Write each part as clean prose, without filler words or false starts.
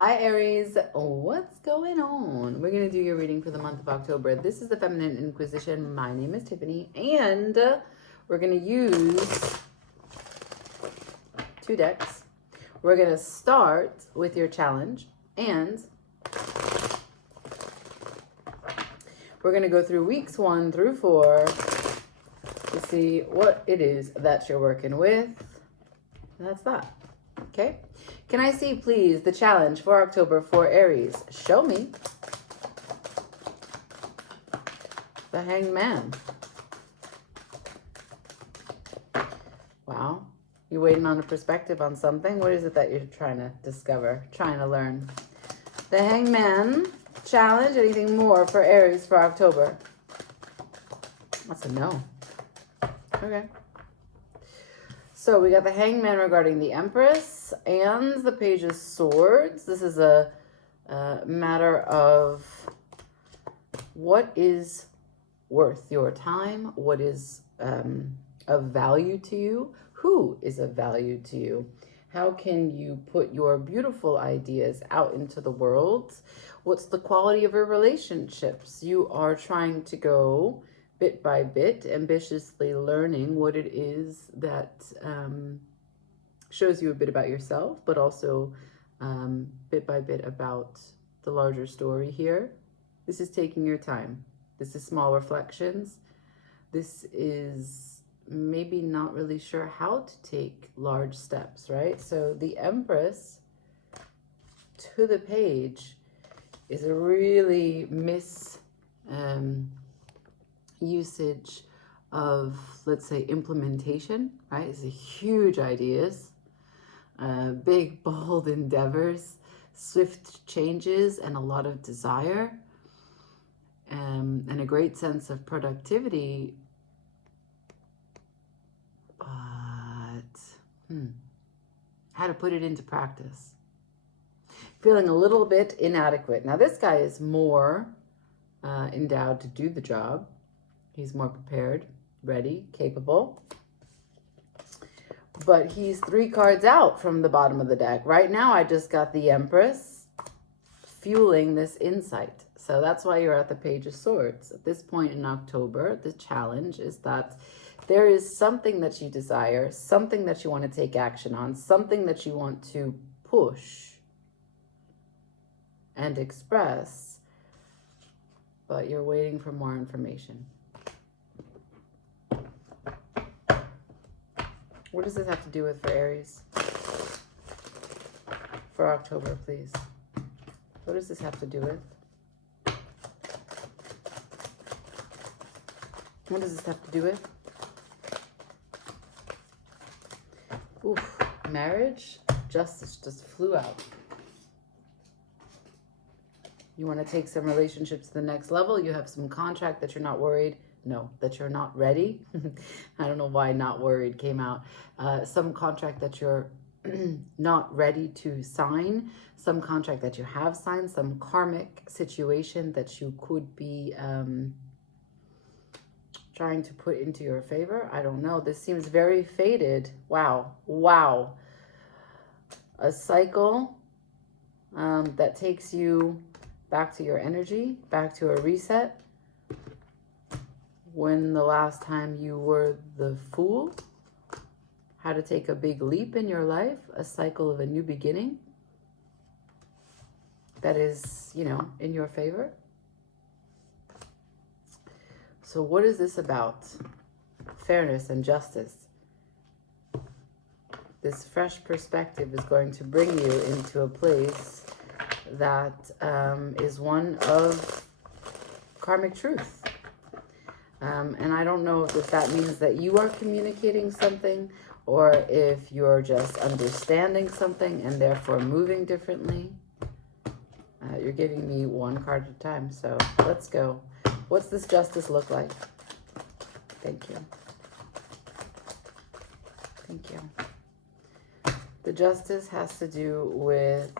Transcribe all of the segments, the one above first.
Hi Aries, what's going on? We're going to do your reading for the month of October. This is the Feminine Inquisition. My name is Tiffany, and we're going to use 2 decks. We're going to start with your challenge, and we're going to go through weeks 1 through 4 to see what it is that you're working with. That's that. Okay? Can I see, please, the challenge for October for Aries? Show me. The Hanged Man. Wow. You waiting on a perspective on something? What is it that you're trying to discover, trying to learn? The Hanged Man challenge. Anything more for Aries for October? That's a no. Okay. So we got the Hanged Man regarding the Empress and the Page of Swords. This is a matter of what is worth your time, what is of value to you, who is of value to you. How can you put your beautiful ideas out into the world? What's the quality of your relationships? You are trying to go bit by bit, ambitiously learning what it is that shows you a bit about yourself, but also bit by bit about the larger story here. This is taking your time. This is small reflections. This is maybe not really sure how to take large steps, right? So the Empress to the Page is a really usage of, let's say, implementation, right? It's a huge ideas, big, bold endeavors, swift changes, and a lot of desire, and a great sense of productivity. But how to put it into practice? Feeling a little bit inadequate. Now, this guy is more endowed to do the job. He's more prepared, ready, capable. But he's 3 cards out from the bottom of the deck. Right now, I just got the Empress fueling this insight. So that's why you're at the Page of Swords. At this point in October, the challenge is that there is something that you desire, something that you want to take action on, something that you want to push and express, but you're waiting for more information. What does this have to do with for Aries? For October, please. What does this have to do with? What does this have to do with? Oof, marriage, justice just flew out. You want to take some relationships to the next level. You have some contract that you're not worried. No, that you're not ready. I don't know why not worried came out. Some contract that you're not ready to sign. Some contract that you have signed. Some karmic situation that you could be trying to put into your favor. I don't know. This seems very fated. Wow. Wow. A cycle that takes you back to your energy, back to a reset. When the last time you were the fool, how to take a big leap in your life, a cycle of a new beginning that is, you know, in your favor. So what is this about? Fairness and justice. This fresh perspective is going to bring you into a place that is one of karmic truth. And I don't know if that means that you are communicating something or if you're just understanding something and therefore moving differently. You're giving me 1 card at a time, so let's go. What's this justice look like? Thank you. Thank you. The justice has to do with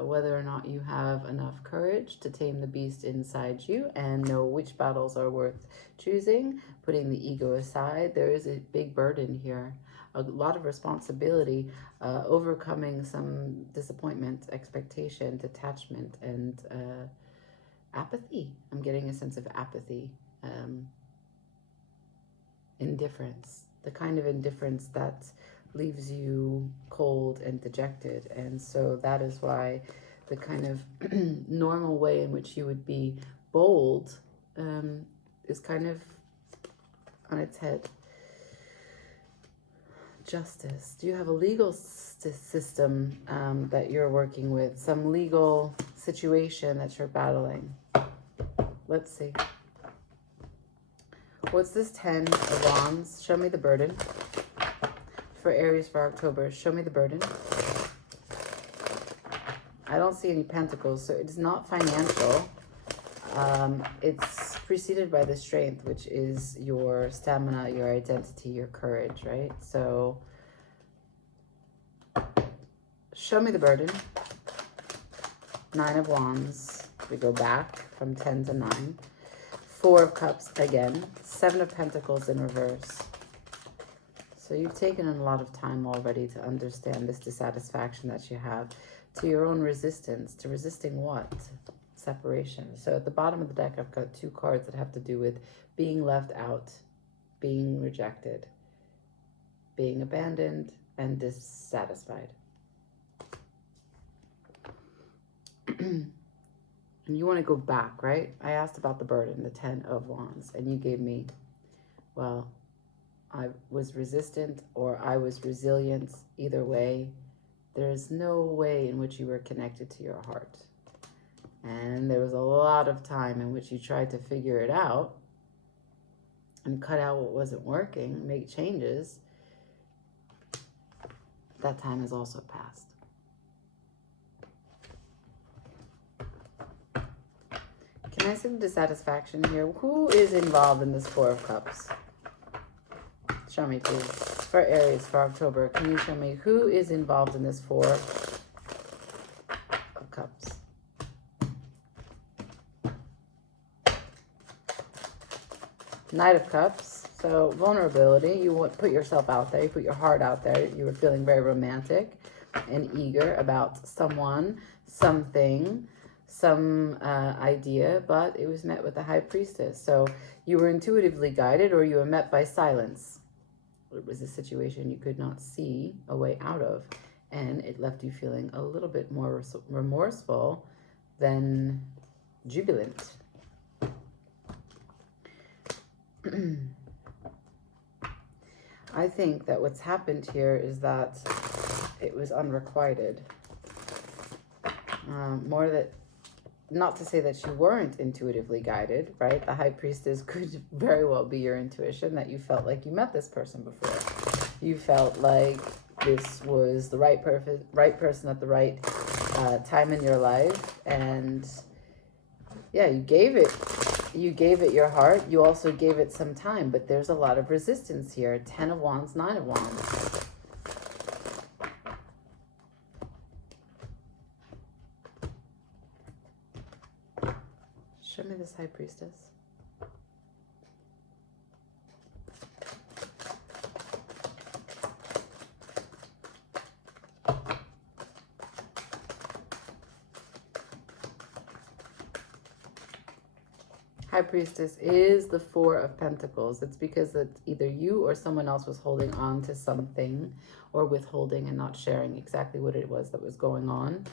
whether or not you have enough courage to tame the beast inside you and know which battles are worth choosing, putting the ego aside. There is a big burden here a lot of responsibility, overcoming some disappointment, expectation, detachment, and apathy. I'm getting a sense of apathy, indifference, the kind of indifference that leaves you cold and dejected. And so that is why the kind of normal way in which you would be bold is kind of on its head. Justice. Do you have a legal system that you're working with? Some legal situation that you're battling? Let's see. What's this 10 of Wands? Show me the burden. For Aries for October, show me the burden. I don't see any pentacles, so it's not financial. It's preceded by the strength, which is your stamina, your identity, your courage, right? So show me the burden. 9 of Wands. We go back from 10 to 9. 4 of Cups again. 7 of Pentacles in reverse. So you've taken a lot of time already to understand this dissatisfaction that you have, to your own resistance. To resisting what? Separation. So at the bottom of the deck, I've got 2 cards that have to do with being left out, being rejected, being abandoned, and dissatisfied. And you want to go back, right? I asked about the burden, the 10 of Wands, and you gave me, well, I was resistant or I was resilient. Either way, there's no way in which you were connected to your heart. And there was a lot of time in which you tried to figure it out and cut out what wasn't working, make changes. That time has also passed. Can I see the dissatisfaction here? Who is involved in this 4 of Cups? Show me, please. For Aries, for October, can you show me who is involved in this 4 of Cups? Knight of Cups. So vulnerability. You want put yourself out there. You put your heart out there. You were feeling very romantic and eager about someone, something, some idea, but it was met with the High Priestess. So you were intuitively guided, or you were met by silence. It was a situation you could not see a way out of, and it left you feeling a little bit more remorseful than jubilant. I think that what's happened here is that it was unrequited. More that, not to say that you weren't intuitively guided, right? The High Priestess could very well be your intuition, that you felt like you met this person before. You felt like this was the right person at the right time in your life, and yeah, you gave it your heart. You also gave it some time, but there's a lot of resistance here. 10 of Wands, 9 of Wands. Show me this High Priestess. High Priestess is the 4 of Pentacles. It's because that either you or someone else was holding on to something, or withholding and not sharing exactly what it was that was going on.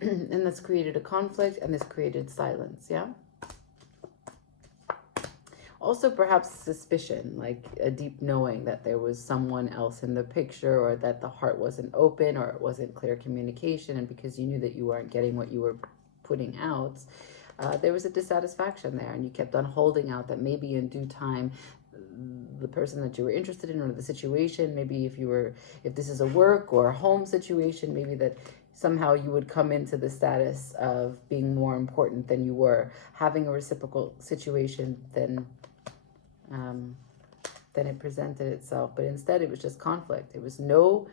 And this created a conflict, and this created silence, yeah? Also perhaps suspicion, like a deep knowing that there was someone else in the picture, or that the heart wasn't open, or it wasn't clear communication, and because you knew that you weren't getting what you were putting out, there was a dissatisfaction there, and you kept on holding out that maybe in due time the person that you were interested in, or the situation, maybe if this is a work or a home situation, maybe that somehow you would come into the status of being more important than you were, having a reciprocal situation than it presented itself. But instead it was just conflict. It was no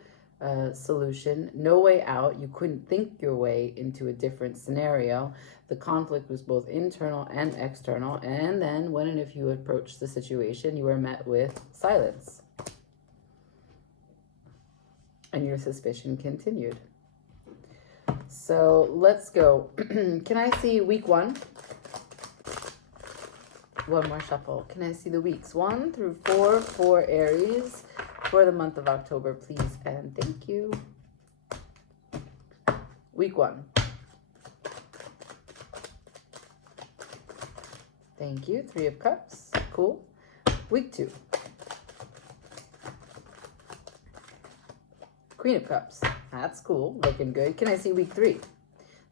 solution, no way out. You couldn't think your way into a different scenario. The conflict was both internal and external, and then when and if you approached the situation, you were met with silence. And your suspicion continued. So let's go. Can I see week 1? One more shuffle. Can I see the weeks 1 through 4 for Aries for the month of October, please? And thank you. Week 1. Thank you. 3 of Cups. Cool. Week 2. Queen of Cups. That's cool. Looking good. Can I see week 3?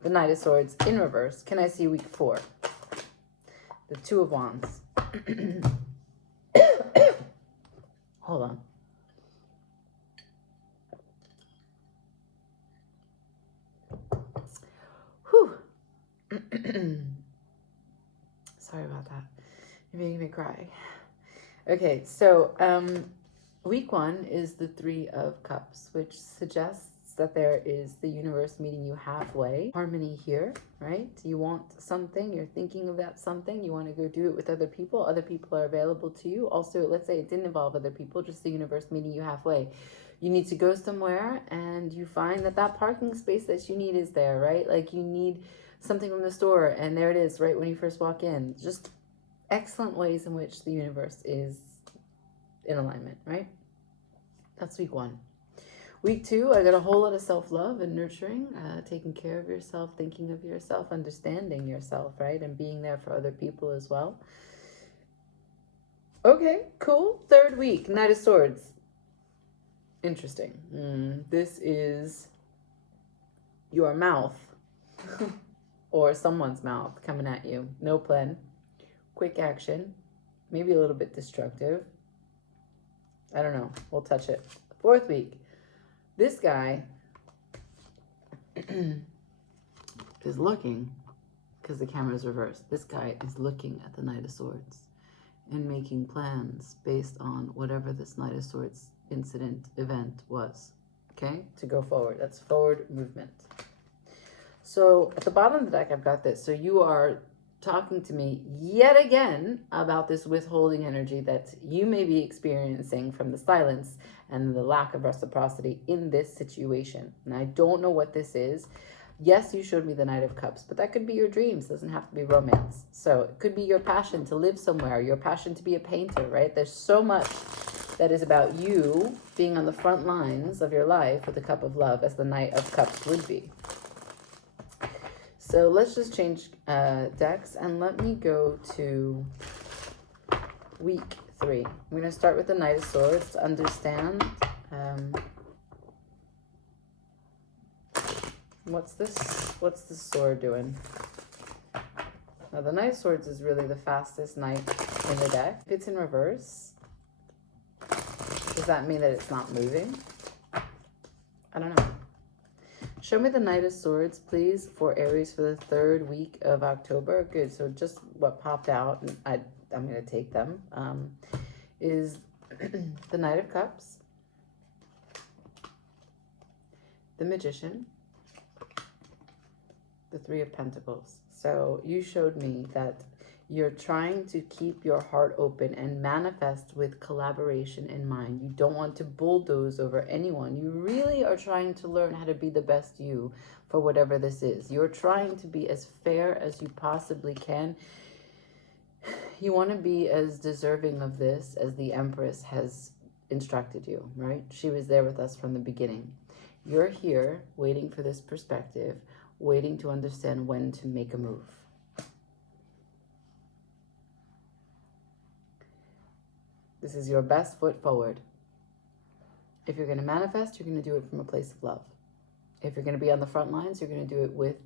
The Knight of Swords in reverse. Can I see week 4? The 2 of Wands. Hold on. Whew. Sorry about that. You're making me cry. Okay, so week 1 is the 3 of Cups, which suggests that there is the universe meeting you halfway. Harmony here, right? You want something, you're thinking of that something, you want to go do it with other people are available to you. Also, let's say it didn't involve other people, just the universe meeting you halfway. You need to go somewhere and you find that that parking space that you need is there, right? Like you need something from the store and there it is right when you first walk in. Just excellent ways in which the universe is in alignment, right? That's week 1. Week 2, I got a whole lot of self-love and nurturing, taking care of yourself, thinking of yourself, understanding yourself, right? And being there for other people as well. Okay, cool. 3rd week, Knight of Swords. Interesting. This is your mouth or someone's mouth coming at you. No plan. Quick action. Maybe a little bit destructive. I don't know. We'll touch it. 4th week. This guy is looking, because the camera is reversed, this guy is looking at the Knight of Swords and making plans based on whatever this Knight of Swords incident, event was, okay, to go forward. That's forward movement. So at the bottom of the deck, I've got this. So you are talking to me yet again about this withholding energy that you may be experiencing from the silence and the lack of reciprocity in this situation. And I don't know what this is. Yes, you showed me the Knight of Cups, but that could be your dreams. It doesn't have to be romance. So it could be your passion to live somewhere, your passion to be a painter, right? There's so much that is about you being on the front lines of your life with a cup of love, as the Knight of Cups would be. So let's just change decks and let me go to week 3. I'm going to start with the Knight of Swords to understand what's this sword doing. Now the Knight of Swords is really the fastest knight in the deck. If it's in reverse, does that mean that it's not moving? I don't know. Show me the Knight of Swords, please, for Aries for the 3rd week of October. Good, so just what popped out, and I'm going to take them, is the Knight of Cups, the Magician, the 3 of Pentacles. So you showed me that you're trying to keep your heart open and manifest with collaboration in mind. You don't want to bulldoze over anyone. You really are trying to learn how to be the best you for whatever this is. You're trying to be as fair as you possibly can. You want to be as deserving of this as the Empress has instructed you, right? She was there with us from the beginning. You're here waiting for this perspective, waiting to understand when to make a move. This is your best foot forward. If you're going to manifest, you're going to do it from a place of love. If you're going to be on the front lines, you're going to do it with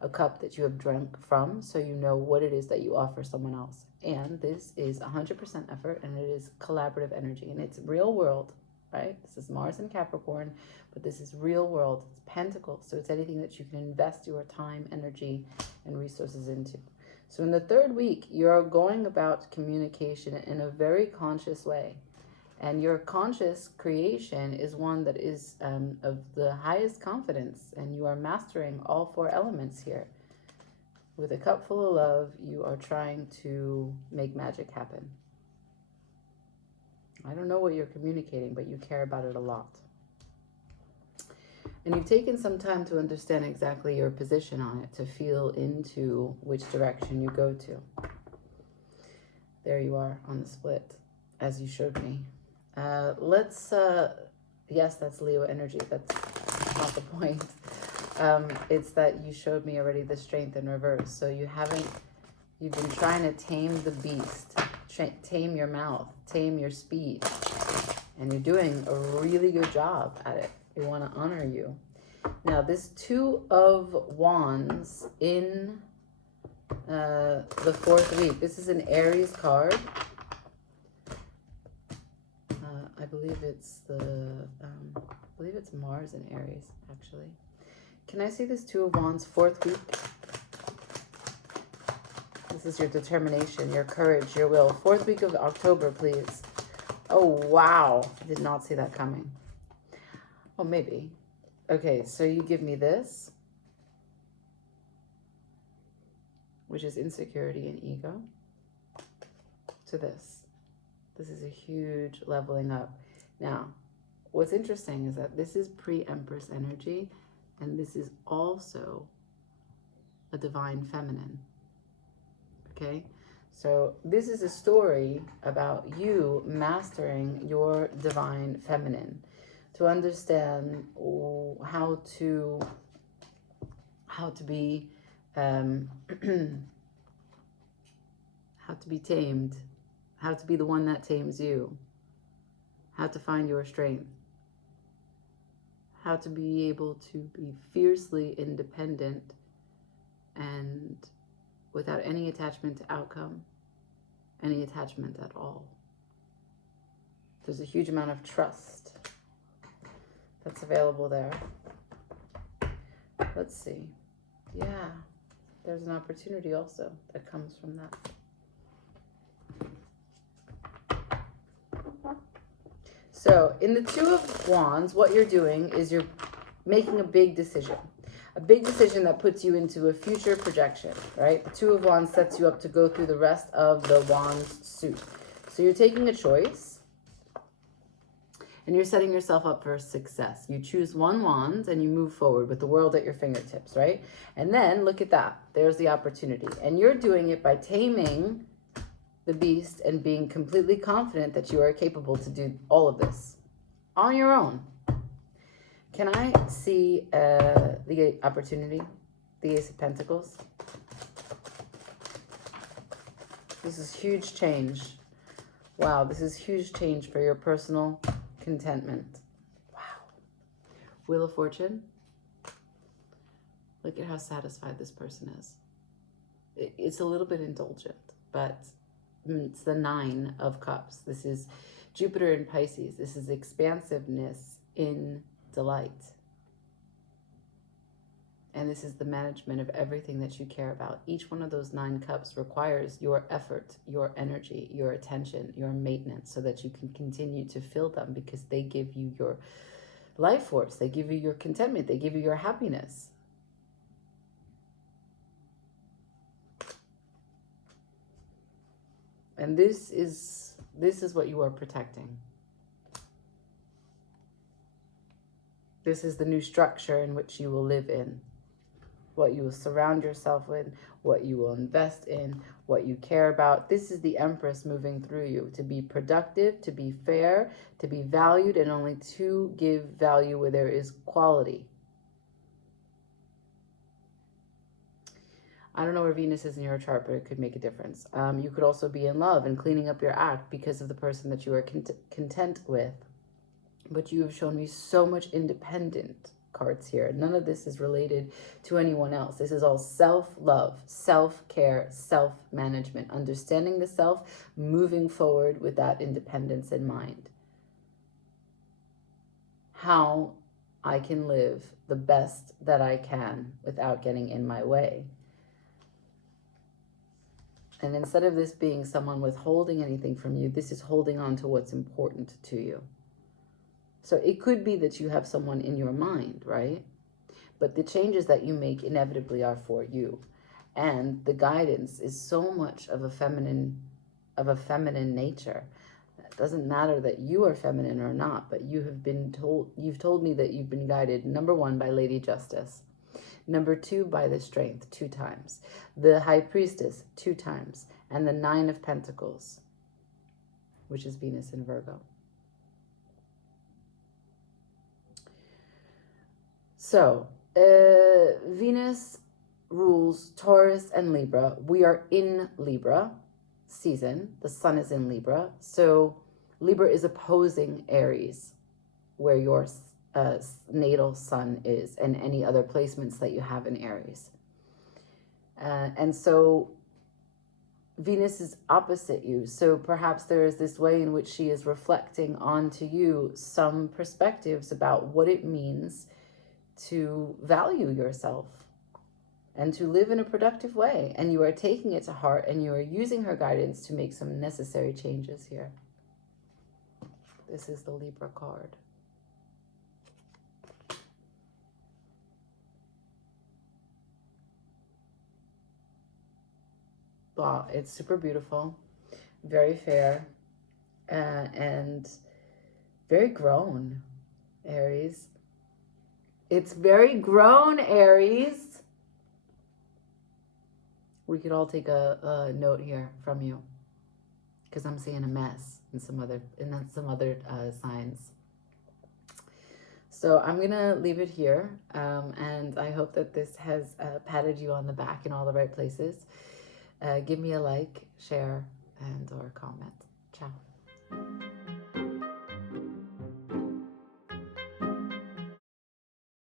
a cup that you have drunk from, so you know what it is that you offer someone else. And this is 100% effort, and it is collaborative energy, and it's real world, right? This is Mars and Capricorn, but this is real world. It's Pentacles, so it's anything that you can invest your time, energy, and resources into. So in the 3rd week, you're going about communication in a very conscious way. And your conscious creation is one that is of the highest confidence. And you are mastering all 4 elements here. With a cup full of love, you are trying to make magic happen. I don't know what you're communicating, but you care about it a lot. And you've taken some time to understand exactly your position on it, to feel into which direction you go to. There you are on the split, as you showed me. Yes, that's Leo energy. That's not the point. It's that you showed me already the strength in reverse. So you've been trying to tame the beast, tame your mouth, tame your speech. And you're doing a really good job at it. We want to honor you. Now, this Two of Wands in the 4th week. This is an Aries card. I believe it's Mars in Aries, actually. Can I see this Two of Wands 4th week? This is your determination, your courage, your will. 4th week of October, please. Oh, wow. I did not see that coming. Oh, maybe. Okay, so you give me this, which is insecurity and ego, to this. This is a huge leveling up. Now, what's interesting is that this is pre-Empress energy, and this is also a divine feminine. Okay? So this is a story about you mastering your divine feminine, to understand how to be how to be tamed, how to be the one that tames you, how to find your strength, how to be able to be fiercely independent and without any attachment to outcome, any attachment at all. There's a huge amount of trust that's available there. Let's see. Yeah, there's an opportunity also that comes from that. So in the Two of Wands, what you're doing is you're making a big decision. A big decision that puts you into a future projection, right? The Two of Wands sets you up to go through the rest of the Wands suit. So you're taking a choice, and you're setting yourself up for success. You choose one wand and you move forward with the world at your fingertips, right? And then look at that. There's the opportunity. And you're doing it by taming the beast and being completely confident that you are capable to do all of this on your own. Can I see the opportunity? The Ace of Pentacles. This is huge change. Wow, this is huge change for your personal contentment. Wow. Wheel of Fortune. Look at how satisfied this person is. It's a little bit indulgent, but it's the 9 of Cups. This is Jupiter in Pisces. This is expansiveness in delight. And this is the management of everything that you care about. Each one of those 9 cups requires your effort, your energy, your attention, your maintenance, so that you can continue to fill them, because they give you your life force. They give you your contentment. They give you your happiness. And this is what you are protecting. This is the new structure in which you will live in. What you will surround yourself with, what you will invest in, what you care about. This is the Empress moving through you, to be productive, to be fair, to be valued, and only to give value where there is quality. I don't know where Venus is in your chart, but it could make a difference. You could also be in love and cleaning up your act because of the person that you are content with. But you have shown me so much independent cards here. None of this is related to anyone else. This is all self-love, self-care, self-management, understanding the self, moving forward with that independence in mind. How I can live the best that I can without getting in my way. And instead of this being someone withholding anything from you, this is holding on to what's important to you. So it could be that you have someone in your mind, right? But the changes that you make inevitably are for you. And the guidance is so much of a feminine nature. Doesn't matter that you are feminine or not, but you've told me that you've been guided, number 1, by Lady Justice. Number 2, by the Strength, 2 times. The High Priestess, 2 times. And the 9 of Pentacles, which is Venus in Virgo. So, Venus rules Taurus and Libra. We are in Libra season. The sun is in Libra. So, Libra is opposing Aries, where your natal sun is, and any other placements that you have in Aries. And so Venus is opposite you. So perhaps there is this way in which she is reflecting onto you some perspectives about what it means to value yourself and to live in a productive way. And you are taking it to heart, and you are using her guidance to make some necessary changes here. This is the Libra card. Wow, it's super beautiful, very fair, and very grown, Aries. It's very grown, Aries. We could all take a note here from you, because I'm seeing a mess in some other signs. So I'm gonna leave it here, and I hope that this has patted you on the back in all the right places. Give me a like, share, and or comment. Ciao.